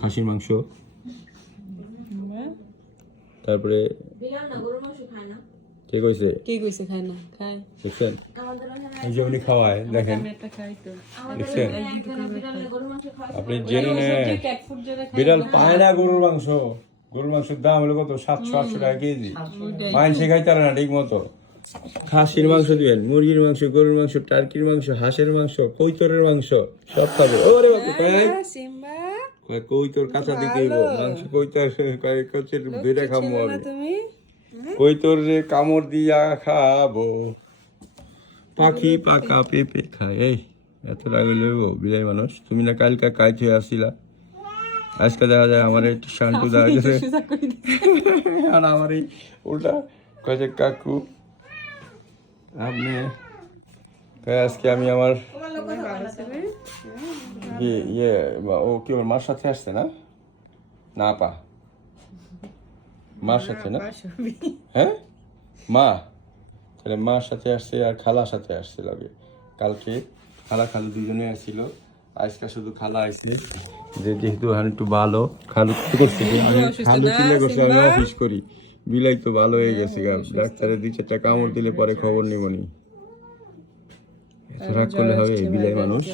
খাসির মাংস, তারপরে কে কইছে খায় না খায় দেখছেন এই যে উনি খাওয়ায় দেখেন দেখছেন আপনি জেনে নেন বিড়াল পায় না গরুর মাংস দাম হলো কত 700-800 টাকা কেজি মাইনসে খাইতে পারে না ঠিক মতো খাসির মাংস দিবেন মুরগির মাংস গরুর মাংস টার্কির মাংস হাঁসের মাংস কৈতরের মাংস সব খাবে ওরে বাবু কৈতর কাঁচা দিকে মাংস কৈতর কচের দুইটা খাবো আমি কৈতর রে কামড় দিয়া খাবো পাখি পাকা পেঁপে খায় এই এত রাগে লেবো বিলাই মানুষ তুমি না কালকা কাইত হয়ে আসছিলা আজকে দেখা যায় আমার একটু শান্তি দেওয়া গেছে আর আমার এই উল্টা কয়েছে কাকু আপনি আজকে আমি আমার ও কি ওর মার সাথে আসছে না না পা মার সাথে না হ্যাঁ মা তাহলে মার সাথে আসছে আর খালার সাথে আসছে লাগে কালকে খালা খালু দুজনে আসছিল আজকে শুধু খালা আইছে যে যেহেতু আমি একটু ভালো খালু করছি আমি খালু চিন্তা করছি আমি অফিস করি বিলাই তো ভালো হয়ে গেছে ডাক্তারের 2-4টা কামড় দিলে পরে খবর নিবনি এত রাগ করলে হবে বিলাই মানুষ